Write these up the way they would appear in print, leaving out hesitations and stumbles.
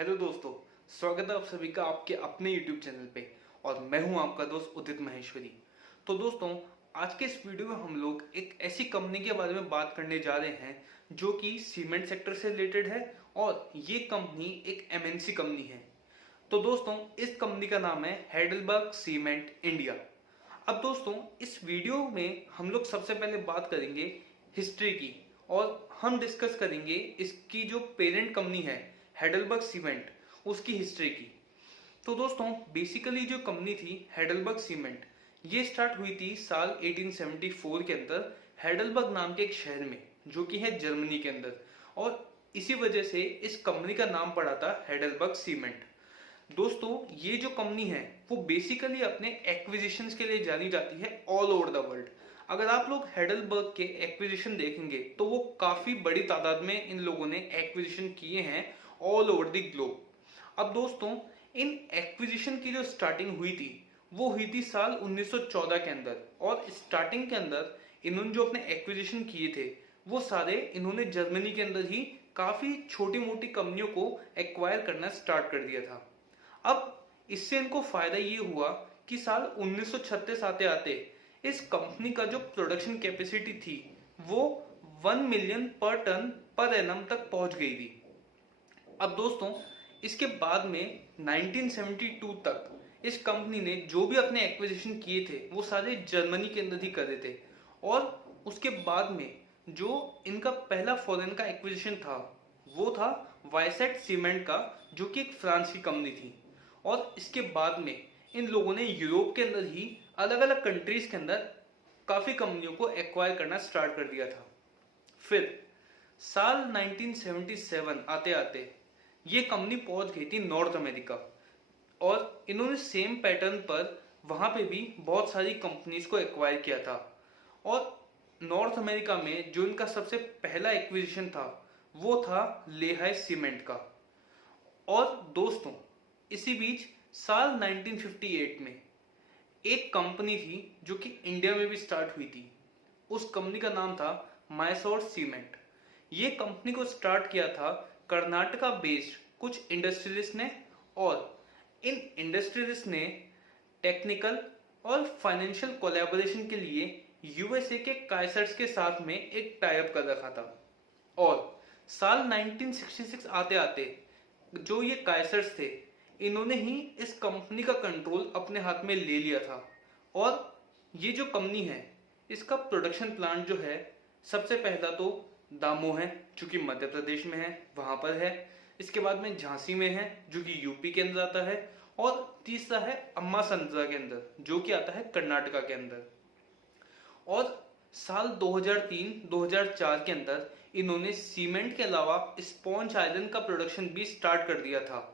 Hello दोस्तों, स्वागत है आप सभी का आपके अपने YouTube चैनल पे। और मैं हूं आपका दोस्त उदित महेश्वरी। तो दोस्तों, आज के इस वीडियो में हम लोग एक ऐसी कंपनी के बारे में बात करने जा रहे हैं जो कि सीमेंट सेक्टर से रिलेटेड है और ये कंपनी एक MNC कंपनी है। तो दोस्तों, इस कंपनी का नाम है हेडलबर्ग सीमेंट इंडिया। अब दोस्तों, इस वीडियो में हम लोग सबसे पहले बात करेंगे हिस्ट्री की और हम डिस्कस करेंगे इसकी जो पेरेंट कंपनी है हेडलबर्ग सीमेंट, उसकी हिस्ट्री की। तो दोस्तों, बेसिकली जो कंपनी थी हेडलबर्ग सीमेंट, ये स्टार्ट हुई थी साल 1874 के अंदर हेडलबर्ग नाम के एक शहर में, जो कि है जर्मनी के अंदर। और इसी वजह से इस कंपनी का नाम पड़ा था हेडलबर्ग सीमेंट। दोस्तों, ये जो कंपनी है वो बेसिकली अपने एक्विजिशंस के लिए जानी जाती है ऑल ओवर द वर्ल्ड। अगर आप लोग हेडलबर्ग के एक्विजिशन देखेंगे तो वो काफी बड़ी तादाद में इन लोगों ने एक्विजिशन किए हैं ऑल ओवर द ग्लोब। अब दोस्तों, इन एक्विजिशन की जो स्टार्टिंग हुई थी वो हुई थी साल 1914 के अंदर। और स्टार्टिंग के अंदर इन्होंने जो अपने एक्विजिशन किए थे वो सारे इन्होंने जर्मनी के अंदर ही काफी छोटी मोटी कंपनियों को एक्वायर करना स्टार्ट कर दिया था। अब इससे इनको फायदा ये हुआ कि साल 1936 आते आते इस कंपनी का जो प्रोडक्शन कैपेसिटी थी वो 1 मिलियन पर टन पर एनम तक पहुंच गई थी। अब दोस्तों, इसके बाद में 1972 तक इस कंपनी ने जो भी अपने एक्विजिशन किए थे वो सारे जर्मनी के अंदर ही कर रहे थे। और उसके बाद में जो इनका पहला फॉरेन का एक्विजिशन था वो था वाइसेट सीमेंट का, जो कि एक फ्रांस की कंपनी थी। और इसके बाद में इन लोगों ने यूरोप के अंदर ही अलग अलग कंट्रीज के अंदर काफी कंपनियों को एक्वायर करना स्टार्ट कर दिया था। फिर साल 1977 आते आते ये कंपनी पहुंच गई थी नॉर्थ अमेरिका। और इन्होंने सेम पैटर्न पर वहां पे भी बहुत सारी कंपनीज को एक्वायर किया था। और नॉर्थ अमेरिका में जो इनका सबसे पहला एक्विजिशन था वो था लेहाई सीमेंट का। और दोस्तों, इसी बीच साल 1958 में एक कंपनी थी जो कि इंडिया में भी स्टार्ट हुई थी। उस कंपनी का नाम था माइसोर सीमेंट। ये कंपनी को स्टार्ट किया था कर्नाटका बेस्ड कुछ इंडस्ट्रियलिस्ट ने। और इन इंडस्ट्रियलिस्ट ने टेक्निकल और फाइनेंशियल कोलैबोरेशन के लिए यूएसए के काइसर्स के साथ में एक टाई अप कर रखा था। और साल 1966 आते आते जो ये काइसर्स थे इन्होंने ही इस कंपनी का कंट्रोल अपने हाथ में ले लिया था। और ये जो कंपनी है इसका प्रोडक्शन प्लांट जो है, सबसे पहला तो दामोह है जो कि मध्य प्रदेश में है, वहां पर है। इसके बाद में झांसी में है जो कि यूपी के अंदर आता है। और तीसरा है अम्मा संतरा के अंदर जो कि आता है कर्नाटका के अंदर। और साल 2003-2004 के अंदर इन्होंने सीमेंट के अलावा स्पॉन्ज आयरन का प्रोडक्शन भी स्टार्ट कर दिया था।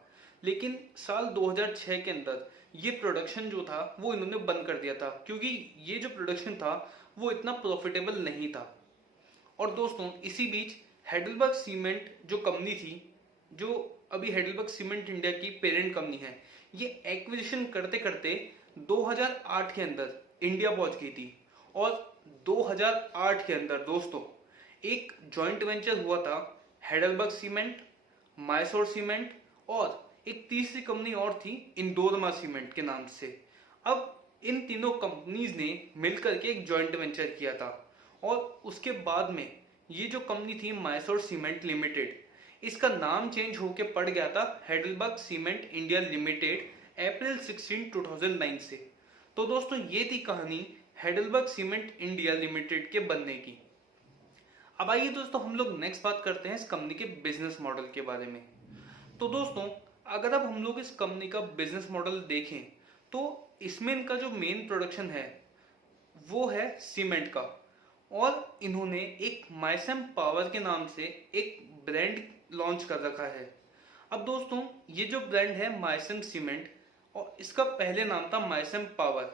लेकिन साल 2006 के अंदर ये प्रोडक्शन जो था वो इन्होंने बंद कर दिया था, क्योंकि ये जो प्रोडक्शन था वो इतना प्रॉफिटेबल नहीं था। और दोस्तों, इसी बीच हेडलबर्ग सीमेंट जो कंपनी थी, जो अभी हेडलबर्ग सीमेंट इंडिया की पेरेंट कंपनी है, ये एक्विजिशन करते करते 2008 के अंदर इंडिया पहुंच गई थी। और 2008 के अंदर दोस्तों एक जॉइंट वेंचर हुआ था हेडलबर्ग सीमेंट, माइसोर सीमेंट और एक तीसरी कंपनी और थी इंदोरमा सीमेंट के नाम से। अब इन तीनों कंपनीज ने मिलकर के एक जॉइंट वेंचर किया था। और उसके बाद में ये जो कंपनी थी माइसोर सीमेंट लिमिटेड, इसका नाम चेंज होके पड़ गया था हेडलबर्ग सीमेंट इंडिया लिमिटेड अप्रैल 16, 2009 से। तो दोस्तों, ये थी कहानी हेडलबर्ग सीमेंट इंडिया लिमिटेड के बनने की। अब आइए दोस्तों, हम लोग नेक्स्ट बात करते हैं इस कंपनी के बिजनेस मॉडल के बारे में। तो दोस्तों, अगर अब हम लोग इस कंपनी का बिजनेस मॉडल देखें तो इसमें इनका जो मेन प्रोडक्शन है वो है सीमेंट का। और इन्होंने एक माइसम पावर के नाम से एक ब्रांड लॉन्च कर रखा है। अब दोस्तों, ये जो ब्रांड है माइसम सीमेंट, और इसका पहले नाम था माइसम पावर।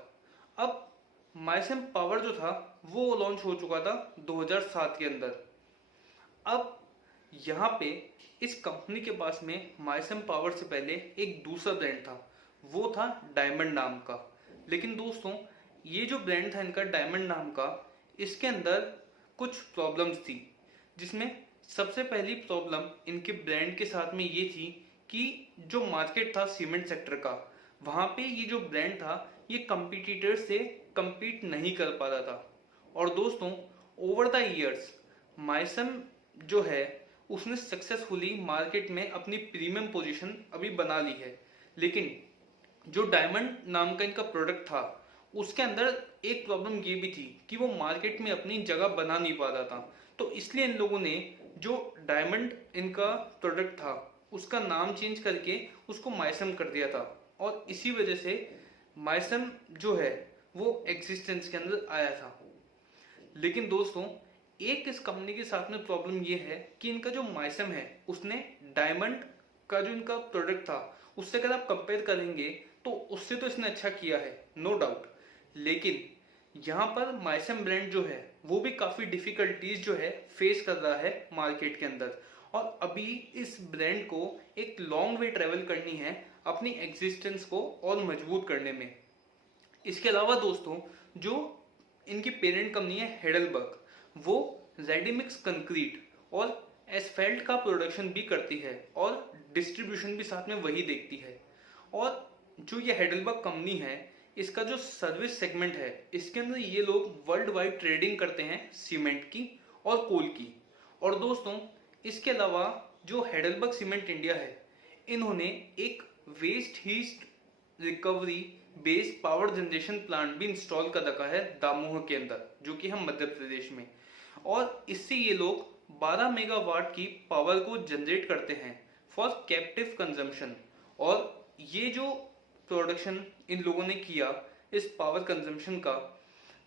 अब माइसम पावर जो था वो लॉन्च हो चुका था 2007 के अंदर। अब यहाँ पे इस कंपनी के पास में माइसम पावर से पहले एक दूसरा ब्रांड था, वो था डायमंड नाम का। लेकिन दोस्तों, ये जो ब्रांड था इनका डायमंड नाम का, इसके अंदर कुछ प्रॉब्लम्स थी। जिसमें सबसे पहली प्रॉब्लम इनके ब्रांड के साथ में ये थी कि जो मार्केट था सीमेंट सेक्टर का, वहां पे ये जो ब्रांड था ये कंपटीटर से compete नहीं कर पा रहा था। और दोस्तों, ओवर द ईयर्स माइसम जो है उसने सक्सेसफुली मार्केट में अपनी प्रीमियम पोजीशन अभी बना ली है। लेकिन जो डायमंड नाम का इनका प्रोडक्ट था उसके अंदर एक प्रॉब्लम ये भी थी कि वो मार्केट में अपनी जगह बना नहीं पा रहा था। तो इसलिए इन लोगों ने जो डायमंड इनका प्रोडक्ट था उसका नाम चेंज करके उसको माइसम कर दिया था। और इसी वजह से माइसम जो है वो एग्जिस्टेंस के अंदर आया था। लेकिन दोस्तों, एक इस कंपनी के साथ में प्रॉब्लम ये है कि इनका जो माइसम है उसने डायमंड का जो इनका प्रोडक्ट था उससे अगर आप कंपेयर करेंगे तो उससे तो इसने अच्छा किया है, नो डाउट। लेकिन यहाँ पर माइसम ब्रांड जो है वो भी काफी डिफिकल्टीज जो है फेस कर रहा है मार्केट के अंदर। और अभी इस ब्रांड को एक लॉन्ग वे ट्रेवल करनी है अपनी एग्जिस्टेंस को और मजबूत करने में। इसके अलावा दोस्तों, जो इनकी पेरेंट कंपनी है हेडलबर्ग, वो रेडीमिक्स कंक्रीट और एसफेल्ट का प्रोडक्शन भी करती है और डिस्ट्रीब्यूशन भी साथ में वही देखती है। और जो ये हेडलबर्ग कंपनी है इसका जो सर्विस सेगमेंट है इसके अंदर ये लोग वर्ल्ड वाइड ट्रेडिंग करते हैं सीमेंट की और कोल की। और दोस्तों, इसके अलावा जो हेडलबर्ग सीमेंट इंडिया है इन्होंने एक waste heat recovery based power generation plant भी इंस्टॉल कर रखा है दामोह के अंदर, जो कि हम मध्य प्रदेश में। और इससे ये लोग 12 मेगावाट की पावर को जनरेट करते हैं फॉर कैप्टिव कंजम्पशन। और ये जो प्रोडक्शन इन लोगों ने किया इस पावर कंजम्पशन का,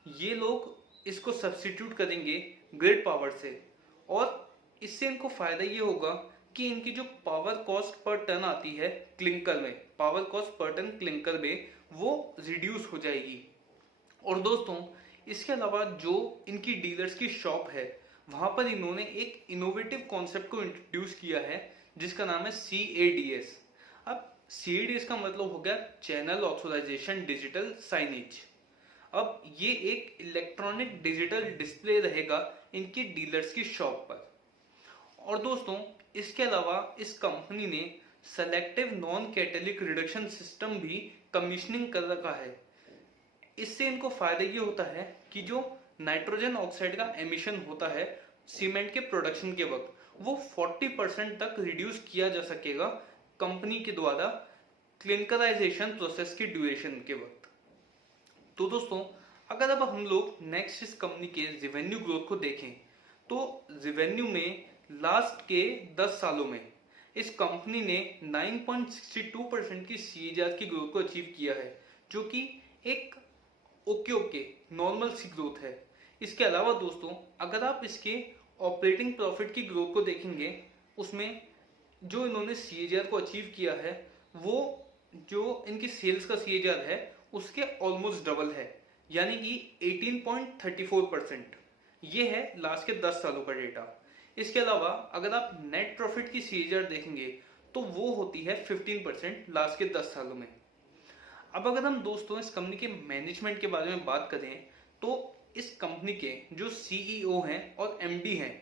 ये लोग इसको सब्स्टिट्यूट करेंगे ग्रिड पावर से। और इससे इनको फायदा ये होगा कि इनकी जो पावर कॉस्ट पर टन आती है क्लिंकर में, power cost per ton clinker में, वो रिड्यूस हो जाएगी। और दोस्तों, इसके अलावा जो इनकी डीलर्स की शॉप है वहां पर इन्होंने एक इनोवेटिव कॉन्सेप्ट को इंट्रोड्यूस किया है जिसका नाम है CADS। अब CADS का मतलब हो गया चैनल ऑथोराइजेशन डिजिटल साइनेज। अब ये एक इलेक्ट्रॉनिक डिजिटल डिस्प्ले रहेगा इनकी डीलर्स की शॉप पर। और दोस्तों, इसके अलावा इस कंपनी ने सेलेक्टिव नॉन कैटेलिक रिडक्शन सिस्टम भी कमीशनिंग कर रखा है। इससे इनको फायदा ये होता है कि जो नाइट्रोजन ऑक्साइड का एमिशन होता है सीमेंट के प्रोडक्शन के वक्त, वो 40% तक रिड्यूस किया जा सकेगा कंपनी के द्वारा क्लिनिकलाइजेशन प्रोसेस की ड्यूरेशन के वक्त। तो दोस्तों, अगर अब हम लोग नेक्स्ट इस कंपनी के रेवेन्यू ग्रोथ को देखें तो रेवेन्यू में लास्ट के 10 सालों में इस कंपनी ने 9.62% की CAGR की ग्रोथ को अचीव किया है, जो कि एक ओके नॉर्मल सी ग्रोथ है। इसके अलावा दोस्तों, अगर आप इसके ऑपरेटिंग प्रॉफिट की ग्रोथ को देखेंगे उसमें जो इन्होंने CAGR को अचीव किया है वो जो इनकी सेल्स का CAGR है उसके ऑलमोस्ट डबल है, यानी कि 18.34%। ये है लास्ट के 10 सालों का डेटा। इसके अलावा अगर आप नेट प्रॉफिट की CAGR देखेंगे तो वो होती है 15% लास्ट के 10 सालों में। अब अगर हम दोस्तों इस कंपनी के मैनेजमेंट के बारे में बात करें तो इस कंपनी के जो CEO हैं और MD हैं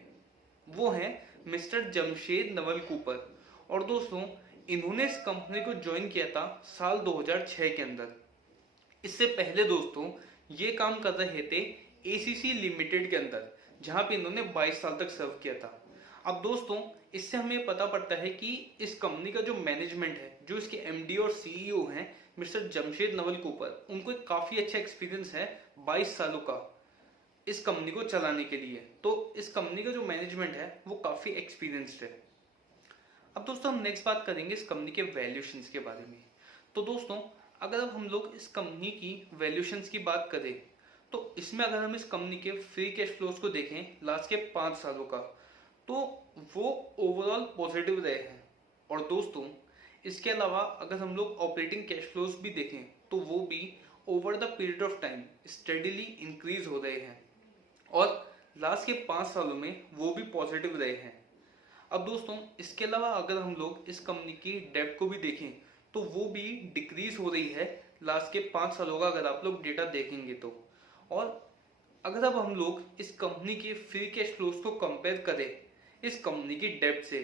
वो हैं मिस्टर जमशेद नवल कूपर। और दोस्तों, इन्होंने इस कंपनी को ज्वाइन किया था साल 2006 के अंदर। इससे पहले दोस्तों ये काम कर रहे थे ACC लिमिटेड के अंदर, जहां पे इन्होंने 22 साल तक सर्व किया था। अब दोस्तों, इससे हमें पता पड़ता है कि इस कंपनी का जो मैनेजमेंट है, जो इसके MD और CEO हैं मिस्टर जमशेद नवल कूपर, उनको एक काफी अच्छा एक्सपीरियंस है 22 सालों का इस कंपनी को चलाने के लिए। तो इस कंपनी का जो मैनेजमेंट है वो काफी एक्सपीरियंस्ड है। अब दोस्तों, हम नेक्स्ट बात करेंगे इस कंपनी के वैल्यूएशंस के बारे में। तो दोस्तों, अगर अब हम लोग इस कंपनी की वैल्यूएशंस की बात करें तो इसमें अगर हम इस कंपनी के फ्री कैश फ्लोज को देखें लास्ट के 5 सालों का, तो वो ओवरऑल पॉजिटिव रहे हैं। और दोस्तों, इसके अलावा अगर हम लोग ऑपरेटिंग कैश फ्लोज भी देखें तो वो भी over the period of time steadily increase हो रहे हैं और लास्ट के 5 सालों में वो भी पॉजिटिव रहे हैं। अब दोस्तों, इसके अलावा अगर हम लोग इस कंपनी की डेब्ट को भी देखें तो वो भी डिक्रीज हो रही है लास्ट के 5 सालों का, अगर आप लोग डेटा देखेंगे तो। और अगर अब हम लोग इस कंपनी के फ्री कैश फ्लोज को कंपेयर करें इस कंपनी की डेब्ट से,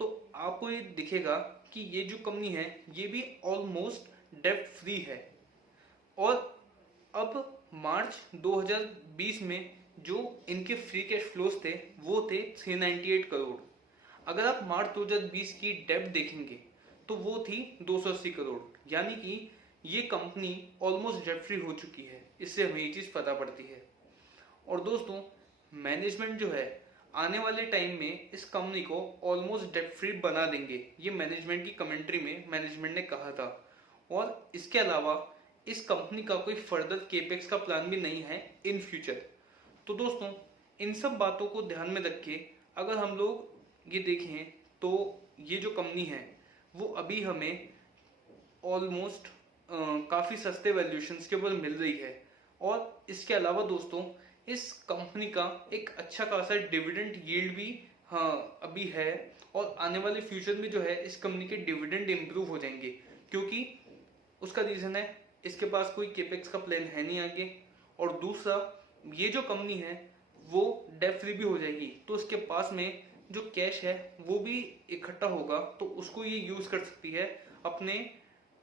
तो आपको ये दिखेगा कि ये जो कंपनी है ये भी ऑलमोस्ट डेब्ट फ्री है। और अब मार्च 2020 में जो इनके फ्री कैश फ्लोज थे वो थे 398 करोड़। अगर आप मार्च 2020 की डेब्ट देखेंगे तो वो थी 280 करोड़, यानी कि ये कंपनी ऑलमोस्ट डेब्ट फ्री हो चुकी है। इससे हमें ये चीज़ पता पड़ती है। और दोस्तों, मैनेजमेंट जो है आने वाले टाइम में इस कंपनी को ऑलमोस्ट डेब्ट फ्री बना देंगे, ये मैनेजमेंट की कमेंट्री में मैनेजमेंट ने कहा था। और इसके अलावा इस कंपनी का कोई फर्दर केपेक्स का प्लान भी नहीं है इन फ्यूचर। तो दोस्तों, इन सब बातों को ध्यान में रख के अगर हम लोग ये देखें तो ये जो कंपनी है वो अभी हमें ऑलमोस्ट काफ़ी सस्ते वैल्यूएशंस के ऊपर मिल रही है। और इसके अलावा दोस्तों, इस कंपनी का एक अच्छा खासा डिविडेंड यील्ड भी हाँ अभी है। और आने वाले फ्यूचर में जो है इस कंपनी के डिविडेंड इम्प्रूव हो जाएंगे, क्योंकि उसका रीज़न है इसके पास कोई केपेक्स का प्लान है नहीं आगे। और दूसरा, ये जो कंपनी है वो डेट फ्री भी हो जाएगी, तो उसके पास में जो कैश है वो भी इकट्ठा होगा, तो उसको ये यूज़ कर सकती है अपने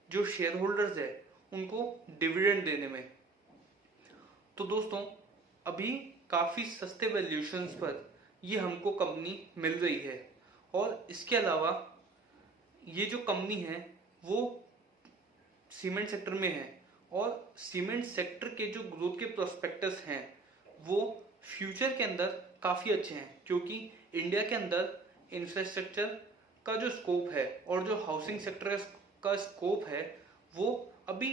जो शेयर होल्डर्स है उनको डिविडेंड देने में। तो दोस्तों, अभी काफ़ी सस्ते वैल्यूएशंस पर ये हमको कंपनी मिल रही है। और इसके अलावा ये जो कंपनी है वो सीमेंट सेक्टर में है, और सीमेंट सेक्टर के जो ग्रोथ के प्रोस्पेक्टस हैं वो फ्यूचर के अंदर काफ़ी अच्छे हैं, क्योंकि इंडिया के अंदर इंफ्रास्ट्रक्चर का जो स्कोप है और जो हाउसिंग सेक्टर का स्कोप है वो अभी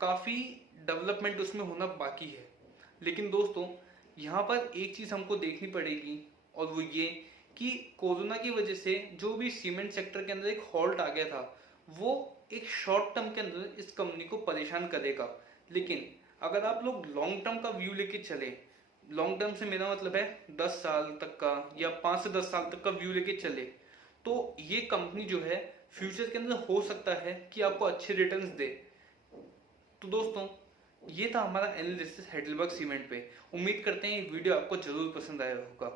काफ़ी डेवलपमेंट उसमें होना बाकी है। लेकिन दोस्तों, यहाँ पर एक चीज़ हमको देखनी पड़ेगी, और वो ये कि कोरोना की वजह से जो भी सीमेंट सेक्टर के अंदर एक हॉल्ट आ गया था वो एक शॉर्ट टर्म के अंदर इस कंपनी को परेशान करेगा। लेकिन अगर आप लोग लॉन्ग टर्म का व्यू लेके चले, लॉन्ग टर्म से मेरा मतलब है 10 साल तक का या 5 से 10 साल तक का व्यू लेके चले, तो ये कंपनी जो है फ्यूचर के अंदर हो सकता है कि आपको अच्छे रिटर्न्स दे। तो दोस्तों, ये था हमारा एनालिसिस हेडलबर्ग सीमेंट पे। उम्मीद करते हैं ये वीडियो आपको जरूर पसंद आया होगा।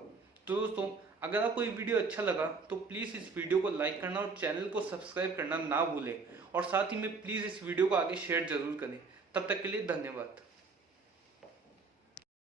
तो दोस्तों, अगर आपको ये वीडियो अच्छा लगा तो प्लीज़ इस वीडियो को लाइक करना और चैनल को सब्सक्राइब करना ना भूलें, और साथ ही में प्लीज़ इस वीडियो को आगे शेयर जरूर करें। तब तक के लिए धन्यवाद।